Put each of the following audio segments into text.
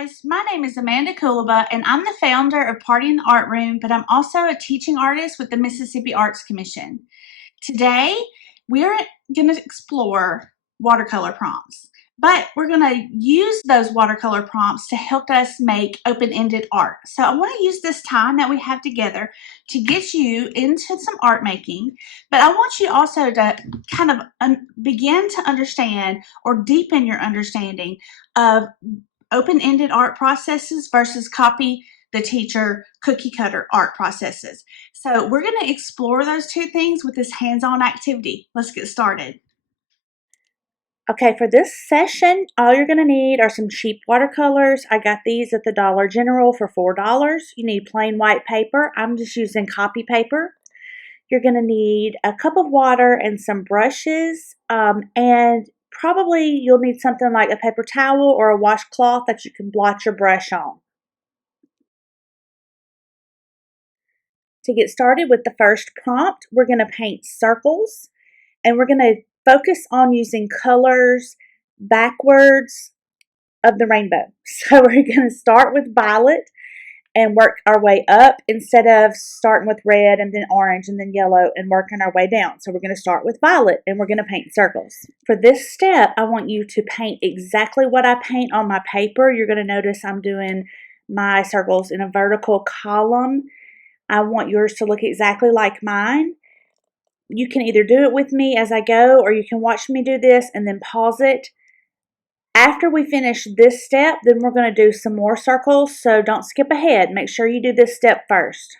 guys, my name is Amanda Koonlaba and I'm the founder of Party in the Art Room, but I'm also a teaching artist with the Mississippi Arts Commission. Today, we're going to explore watercolor prompts, but we're going to use those watercolor prompts to help us make open-ended art. So I want to use this time that we have together to get you into some art making, but I want you also to kind of begin to understand or deepen your understanding of open-ended art processes versus copy the teacher cookie cutter art processes. So we're going to explore those two things with this hands-on activity. Let's get started. Okay, for this session, all you're going to need are some cheap watercolors. I got these at the Dollar General for $4. You need plain white paper. I'm just using copy paper. You're going to need a cup of water and some brushes, and probably you'll need something like a paper towel or a washcloth that you can blot your brush on. To get started with the first prompt, we're going to paint circles, and we're going to focus on using colors backwards of the rainbow. So we're going to start with violet and work our way up instead of starting with red and then orange and then yellow and working our way down. So we're going to start with violet and we're going to paint circles. For this step, I want you to paint exactly what I paint on my paper. You're going to notice I'm doing my circles in a vertical column. I want yours to look exactly like mine. You can either do it with me as I go, or you can watch me do this and then pause it. After we finish this step, then we're going to do some more circles, so don't skip ahead. Make sure you do this step first.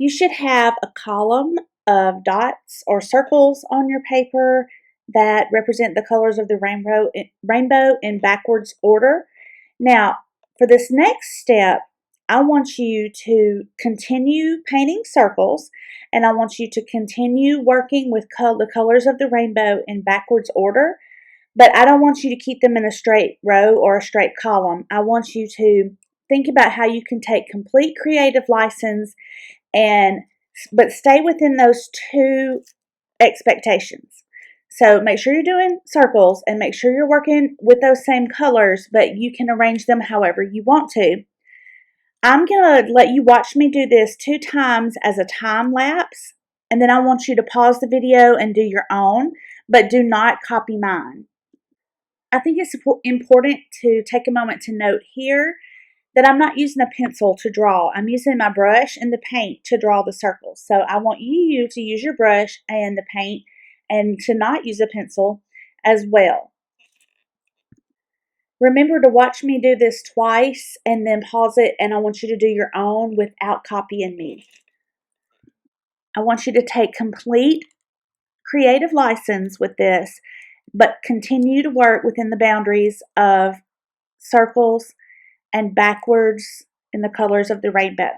You should have a column of dots or circles on your paper that represent the colors of the rainbow in backwards order. Now, for this next step, I want you to continue painting circles, and I want you to continue working with the colors of the rainbow in backwards order, but I don't want you to keep them in a straight row or a straight column. I want you to think about how you can take complete creative license but stay within those two expectations. So make sure you're doing circles and make sure you're working with those same colors, but you can arrange them however you want to. I'm going to let you watch me do this 2 times as a time lapse, and then I want you to pause the video and do your own, but do not copy mine. I think it's important to take a moment to note here that I'm not using a pencil to draw. I'm using my brush and the paint to draw the circles. So I want you to use your brush and the paint and to not use a pencil as well. Remember to watch me do this twice and then pause it, and I want you to do your own without copying me. I want you to take complete creative license with this, but continue to work within the boundaries of circles and backwards in the colors of the rainbow.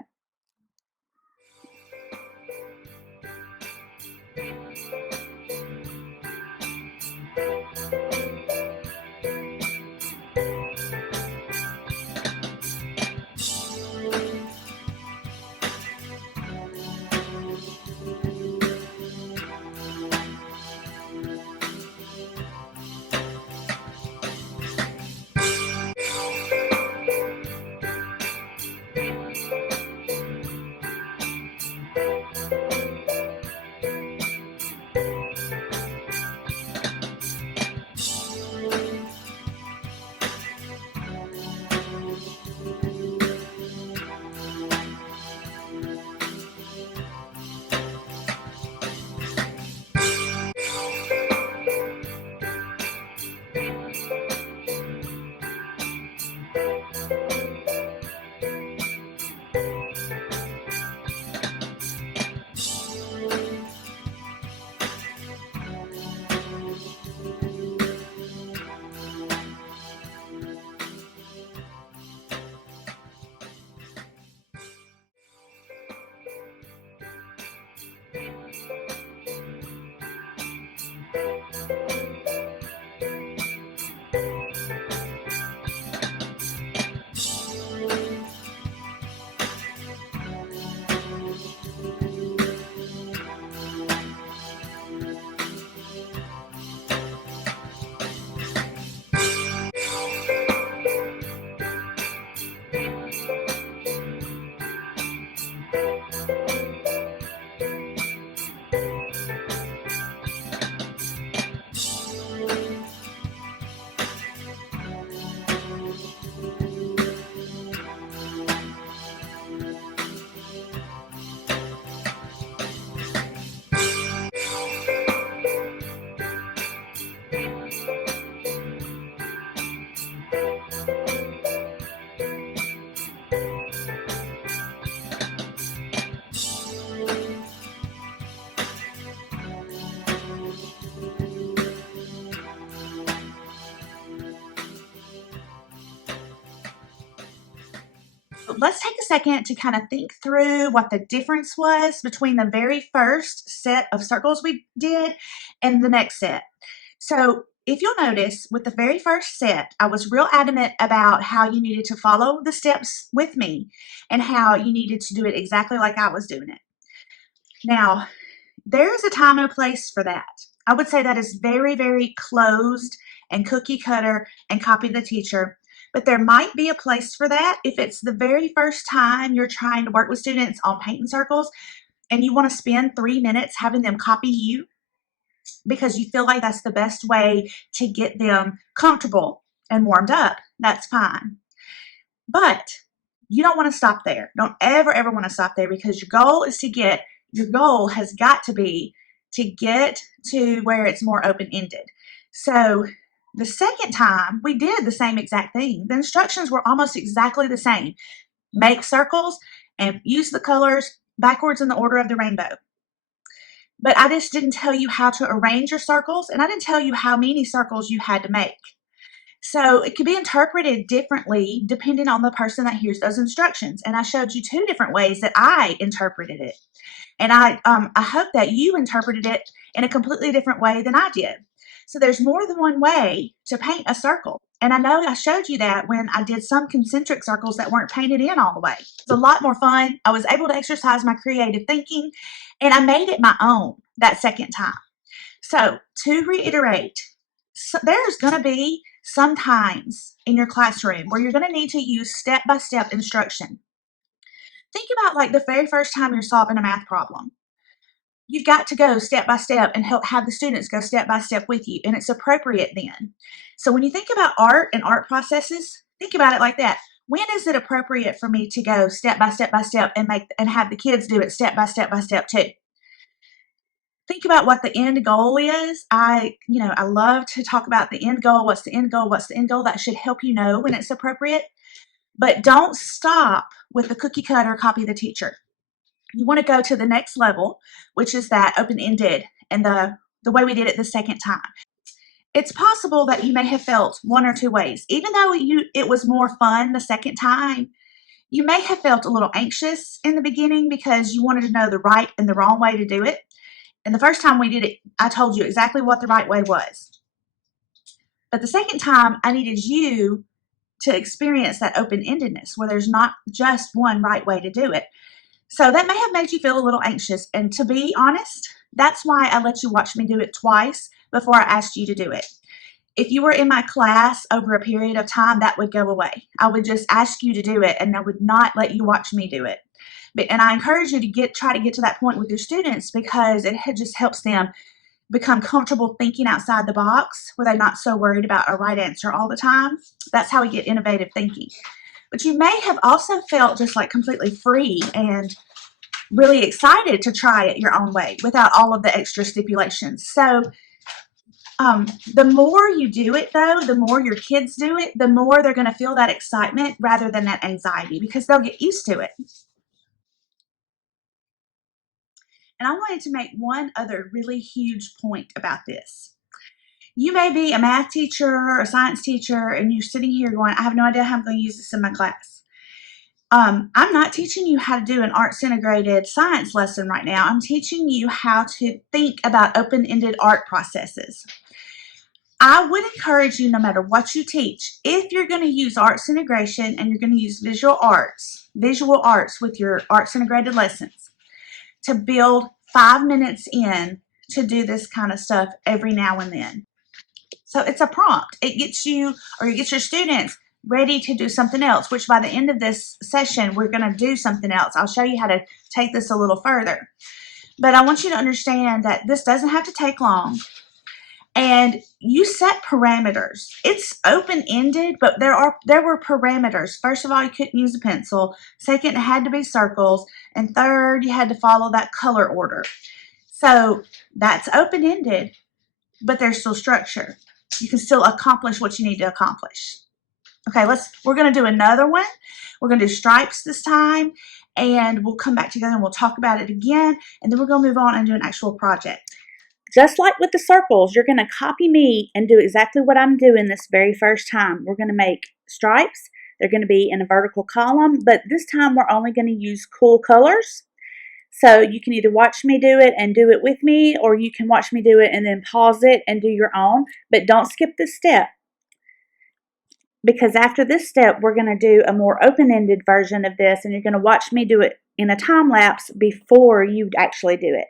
let's take a second to kind of think through what the difference was between the very first set of circles we did and the next set. So if you'll notice, with the very first set, I was real adamant about how you needed to follow the steps with me and how you needed to do it exactly like I was doing it. Now, there is a time and a place for that. I would say that is very, very closed and cookie cutter and copy the teacher. But there might be a place for that if it's the very first time you're trying to work with students on painting circles and you want to spend 3 minutes having them copy you because you feel like that's the best way to get them comfortable and warmed up. That's fine. But you don't want to stop there. Don't ever want to stop there, because your goal has got to be to get to where it's more open-ended. So the second time we did the same exact thing. The instructions were almost exactly the same. Make circles and use the colors backwards in the order of the rainbow. But I just didn't tell you how to arrange your circles, and I didn't tell you how many circles you had to make. So it could be interpreted differently depending on the person that hears those instructions. And I showed you 2 different ways that I interpreted it. And I hope that you interpreted it in a completely different way than I did. So there's more than one way to paint a circle. And I know I showed you that when I did some concentric circles that weren't painted in all the way. It was a lot more fun. I was able to exercise my creative thinking, and I made it my own that second time. So to reiterate, there's going to be some times in your classroom where you're going to need to use step-by-step instruction. Think about like the very first time you're solving a math problem. You've got to go step by step and have the students go step by step with you, and it's appropriate then. So when you think about art and art processes, think about it like that. When is it appropriate for me to go step by step and have the kids do it step by step too? Think about what the end goal is. I love to talk about the end goal. What's the end goal? What's the end goal? That should help you know when it's appropriate. But don't stop with the cookie cutter copy the teacher. You want to go to the next level, which is that open-ended and the way we did it the second time. It's possible that you may have felt one or two ways. Even though it was more fun the second time, you may have felt a little anxious in the beginning because you wanted to know the right and the wrong way to do it. And the first time we did it, I told you exactly what the right way was. But the second time, I needed you to experience that open-endedness where there's not just one right way to do it. So that may have made you feel a little anxious. And to be honest, that's why I let you watch me do it twice before I asked you to do it. If you were in my class over a period of time, that would go away. I would just ask you to do it, and I would not let you watch me do it. And I encourage you to try to get to that point with your students, because it just helps them become comfortable thinking outside the box where they're not so worried about a right answer all the time. That's how we get innovative thinking. But you may have also felt just like completely free and really excited to try it your own way without all of the extra stipulations. So the more you do it, though, the more your kids do it, the more they're going to feel that excitement rather than that anxiety, because they'll get used to it. And I wanted to make one other really huge point about this. You may be a math teacher or a science teacher, and you're sitting here going, I have no idea how I'm going to use this in my class. I'm not teaching you how to do an arts integrated science lesson right now. I'm teaching you how to think about open-ended art processes. I would encourage you, no matter what you teach, if you're going to use arts integration and you're going to use visual arts with your arts integrated lessons, to build 5 minutes in to do this kind of stuff every now and then. So it's a prompt. It gets you, or it gets your students ready to do something else, which by the end of this session, we're going to do something else. I'll show you how to take this a little further. But I want you to understand that this doesn't have to take long. And you set parameters. It's open-ended, but there were parameters. First of all, you couldn't use a pencil. Second, it had to be circles. And third, you had to follow that color order. So that's open-ended, but there's still structure. You can still accomplish what you need to accomplish. Okay, we're going to do another one. We're going to do stripes this time, and we'll come back together and we'll talk about it again, and then we're going to move on and do an actual project. Just like with the circles, you're going to copy me and do exactly what I'm doing this very first time. We're going to make stripes. They're going to be in a vertical column, but this time we're only going to use cool colors. So you can either watch me do it and do it with me, or you can watch me do it and then pause it and do your own, but don't skip this step, because after this step we're going to do a more open-ended version of this, and you're going to watch me do it in a time lapse before you actually do it.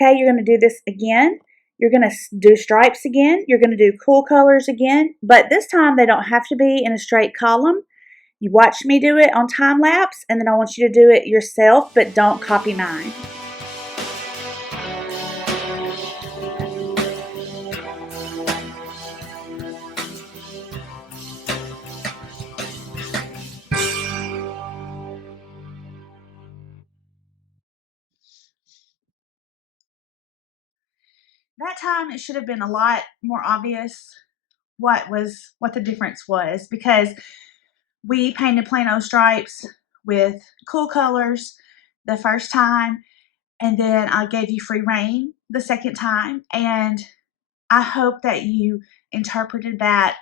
Okay, you're going to do this again. You're going to do stripes again. You're going to do cool colors again, but this time they don't have to be in a straight column. You watch me do it on time lapse, and then I want you to do it yourself, but don't copy mine. That time it should have been a lot more obvious what the difference was, because we painted plain old stripes with cool colors the first time, and then I gave you free rein the second time, and I hope that you interpreted that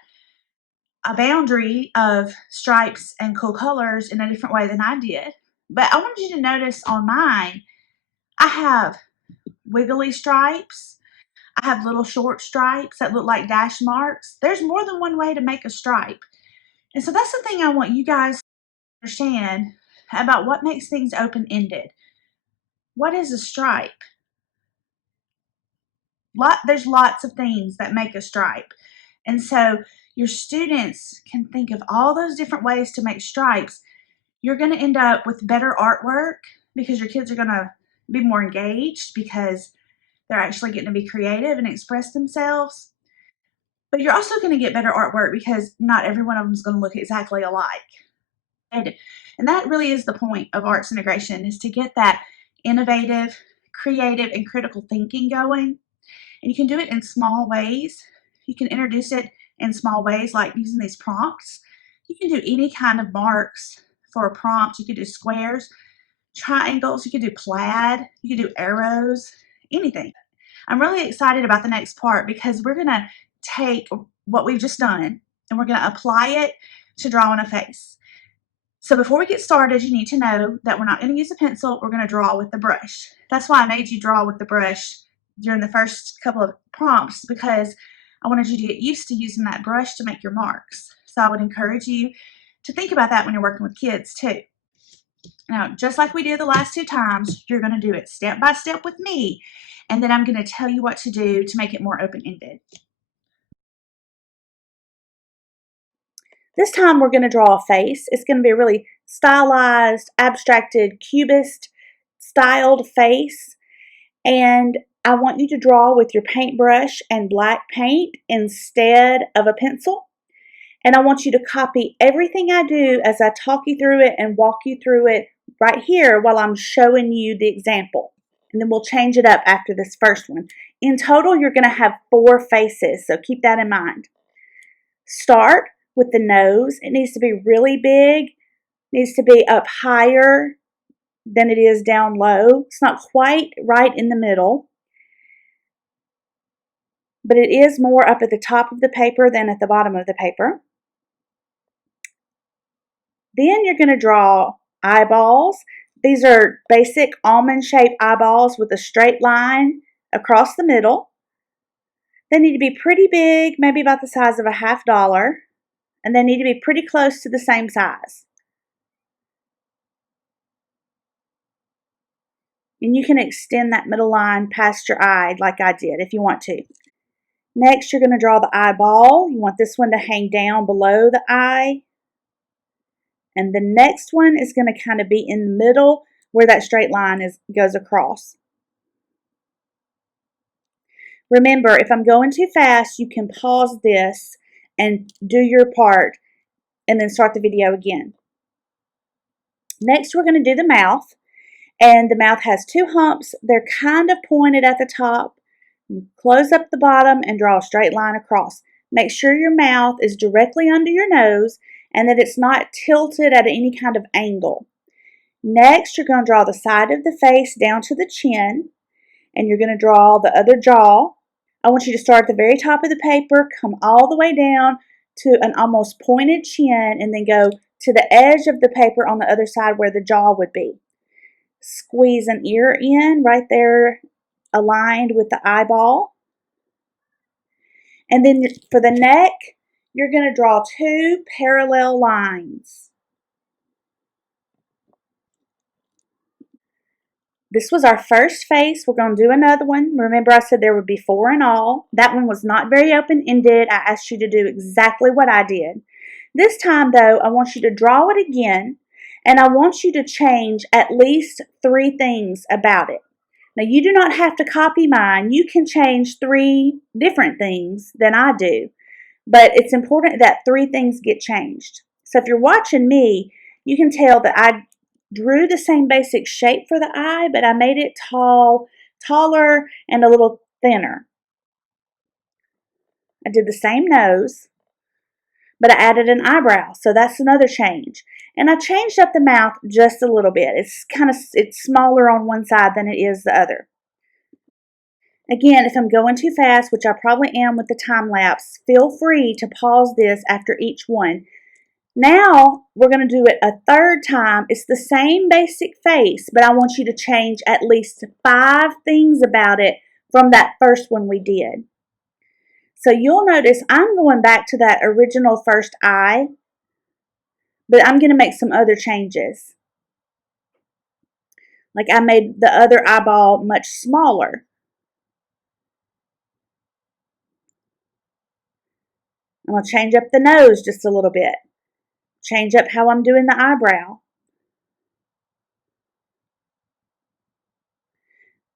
a boundary of stripes and cool colors in a different way than I did. But I wanted you to notice on mine, I have wiggly stripes. I have little short stripes that look like dash marks. There's more than one way to make a stripe. And so that's the thing I want you guys to understand about what makes things open-ended. What is a stripe? There's lots of things that make a stripe. And so your students can think of all those different ways to make stripes. You're going to end up with better artwork because your kids are going to be more engaged because they're actually getting to be creative and express themselves. But you're also going to get better artwork because not every one of them is going to look exactly alike. And that really is the point of arts integration, is to get that innovative, creative, and critical thinking going. And you can do it in small ways. You can introduce it in small ways, like using these prompts. You can do any kind of marks for a prompt. You could do squares, triangles, you could do plaid, you could do arrows, anything. I'm really excited about the next part because we're going to take what we've just done and we're going to apply it to drawing a face. So before we get started, you need to know that we're not going to use a pencil. We're going to draw with the brush. That's why I made you draw with the brush during the first couple of prompts, because I wanted you to get used to using that brush to make your marks. So I would encourage you to think about that when you're working with kids too. Now, just like we did the last two times, you're going to do it step by step with me, and then I'm going to tell you what to do to make it more open-ended. This time we're going to draw a face. It's going to be a really stylized, abstracted, cubist styled face. And I want you to draw with your paintbrush and black paint instead of a pencil. And I want you to copy everything I do as I talk you through it and walk you through it right here while I'm showing you the example. And then we'll change it up after this first one. In total, you're going to have 4 faces, so keep that in mind. Start with the nose. It needs to be really big. It needs to be up higher than it is down low. It's not quite right in the middle, but it is more up at the top of the paper than at the bottom of the paper. Then you're going to draw eyeballs. These are basic almond-shaped eyeballs with a straight line across the middle. They need to be pretty big, maybe about the size of a $50, and they need to be pretty close to the same size. And you can extend that middle line past your eye like I did if you want to. Next, you're going to draw the eyeball. You want this one to hang down below the eye. And the next one is going to kind of be in the middle where that straight line goes across. Remember, if I'm going too fast, you can pause this and do your part and then start the video again. Next, we're going to do the mouth. And the mouth has two humps. They're kind of pointed at the top. You close up the bottom and draw a straight line across. Make sure your mouth is directly under your nose and that it's not tilted at any kind of angle. Next, you're going to draw the side of the face down to the chin, and you're going to draw the other jaw. I want you to start at the very top of the paper, come all the way down to an almost pointed chin, and then go to the edge of the paper on the other side where the jaw would be. Squeeze an ear in right there, aligned with the eyeball. And then for the neck, you're going to draw two parallel lines. This was our first face. We're going to do another one. Remember, I said there would be 4 in all. That one was not very open-ended. I asked you to do exactly what I did. This time, though, I want you to draw it again, and I want you to change at least 3 things about it. Now, you do not have to copy mine. You can change 3 different things than I do, but it's important that 3 things get changed. So if you're watching me, you can tell that I drew the same basic shape for the eye, but I made it taller, and a little thinner. I did the same nose, but I added an eyebrow, so that's another change. And I changed up the mouth just a little bit. It's smaller on one side than it is the other. Again, if I'm going too fast, which I probably am with the time lapse, feel free to pause this after each one. Now, we're going to do it a third time. It's the same basic face, but I want you to change at least 5 things about it from that first one we did. So you'll notice I'm going back to that original first eye, but I'm going to make some other changes. Like I made the other eyeball much smaller. I'm going to change up the nose just a little bit. Change up how I'm doing the eyebrow.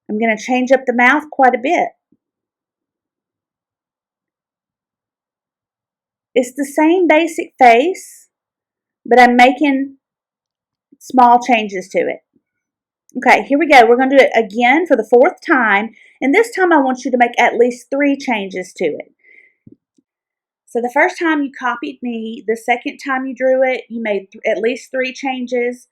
I'm going to change up the mouth quite a bit. It's the same basic face, but I'm making small changes to it. Okay, here we go. We're going to do it again for the 4th time, and this time I want you to make at least 3 changes to it. So the first time you copied me, the second time you drew it, you made at least 3 changes.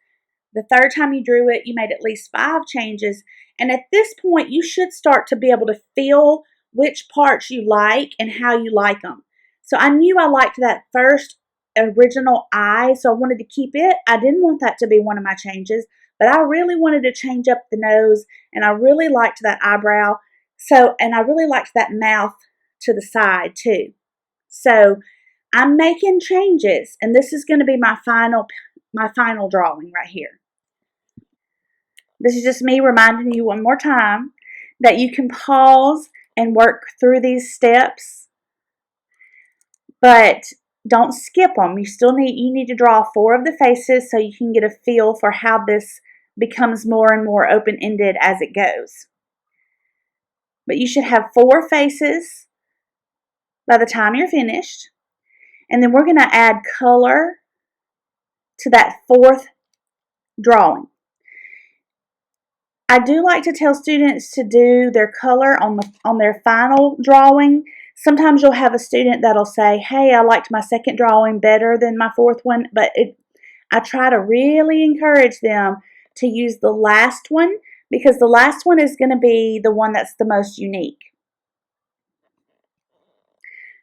The third time you drew it, you made at least 5 changes. And at this point, you should start to be able to feel which parts you like and how you like them. So I knew I liked that first original eye, so I wanted to keep it. I didn't want that to be one of my changes, but I really wanted to change up the nose, and I really liked that eyebrow. And I really liked that mouth to the side too. So I'm making changes, and this is going to be my final drawing right here. This is just me reminding you one more time that you can pause and work through these steps, but don't skip them. You need to draw 4 of the faces so you can get a feel for how this becomes more and more open-ended as it goes. But you should have 4 faces by the time you're finished. And then we're going to add color to that 4th drawing. I do like to tell students to do their color on their final drawing. Sometimes you'll have a student that'll say, hey, I liked my 2nd drawing better than my 4th one, but I try to really encourage them to use the last one, because the last one is going to be the one that's the most unique.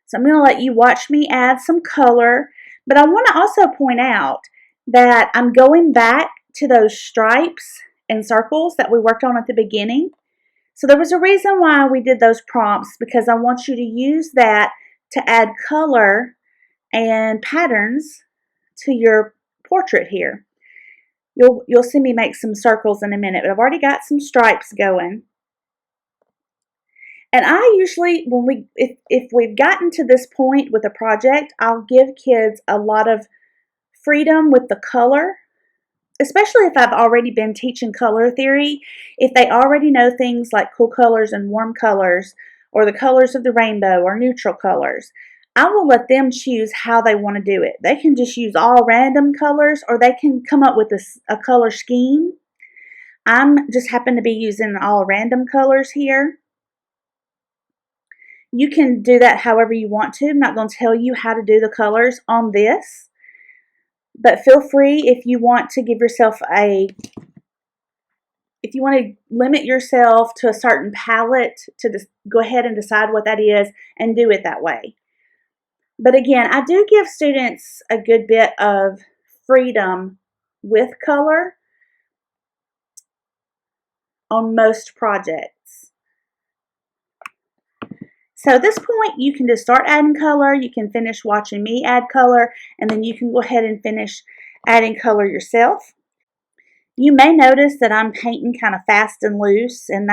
So I'm going to let you watch me add some color, but I want to also point out that I'm going back to those stripes and circles that we worked on at the beginning. So there was a reason why we did those prompts, because I want you to use that to add color and patterns to your portrait here. You'll see me make some circles in a minute, but I've already got some stripes going. And I usually, if we've gotten to this point with a project, I'll give kids a lot of freedom with the color. especially if I've already been teaching color theory, if they already know things like cool colors and warm colors, or the colors of the rainbow or neutral colors, I will let them choose how they want to do it. They can just use all random colors, or they can come up with a color scheme. I'm just happen to be using all random colors here. You can do that however you want to. I'm not going to tell you how to do the colors on this, but feel free if you want to give yourself if you want to limit yourself to a certain palette, to just go ahead and decide what that is and do it that way. But again, I do give students a good bit of freedom with color on most projects. So at this point, you can just start adding color. You can finish watching me add color, and then you can go ahead and finish adding color yourself. You may notice that I'm painting kind of fast and loose, and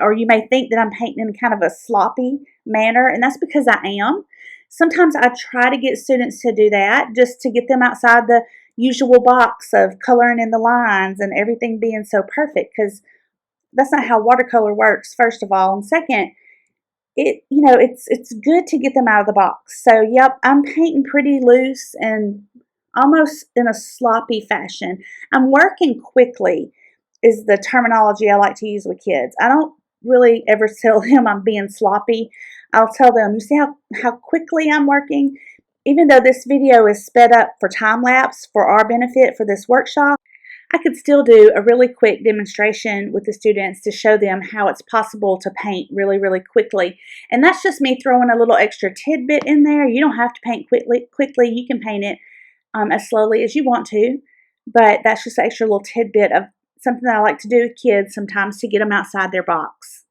or you may think that I'm painting in kind of a sloppy manner, and that's because I am. Sometimes I try to get students to do that just to get them outside the usual box of coloring in the lines and everything being so perfect, because that's not how watercolor works, first of all. And second, it's good to get them out of the box. So yep, I'm painting pretty loose and almost in a sloppy fashion. I'm working quickly is the terminology I like to use with kids. I don't really ever tell them I'm being sloppy. I'll tell them, you see how quickly I'm working? Even though this video is sped up for time lapse for our benefit for this workshop, I could still do a really quick demonstration with the students to show them how it's possible to paint really, really quickly. And that's just me throwing a little extra tidbit in there. You don't have to paint quickly. You can paint it as slowly as you want to, but that's just an extra little tidbit of something that I like to do with kids sometimes to get them outside their box.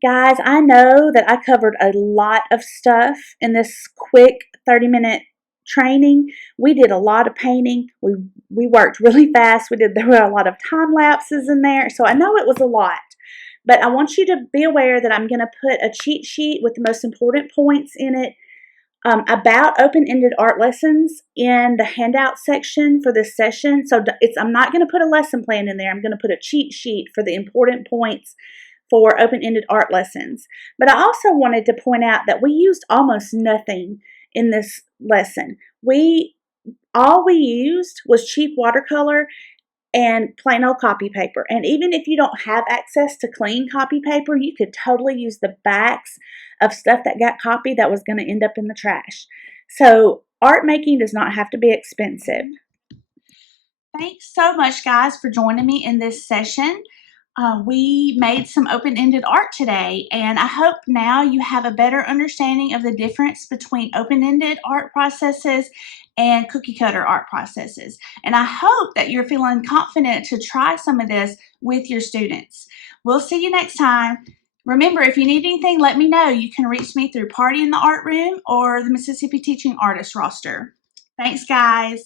Guys, I know that I covered a lot of stuff in this quick 30-minute training. We did a lot of painting. We worked really fast. There were a lot of time lapses in there, so I know it was a lot. But I want you to be aware that I'm going to put a cheat sheet with the most important points in it about open-ended art lessons in the handout section for this session. So I'm not going to put a lesson plan in there. I'm going to put a cheat sheet for the important points for open-ended art lessons. But I also wanted to point out that we used almost nothing in this lesson. All we used was cheap watercolor and plain old copy paper. And even if you don't have access to clean copy paper, you could totally use the backs of stuff that got copied that was going to end up in the trash. So Art making does not have to be expensive. Thanks so much, guys, for joining me in this session. We made some open-ended art today, and I hope now you have a better understanding of the difference between open-ended art processes and cookie cutter art processes. And I hope that you're feeling confident to try some of this with your students. We'll see you next time. Remember, if you need anything, let me know. You can reach me through Party in the Art Room or the Mississippi Teaching Artist roster. Thanks, guys.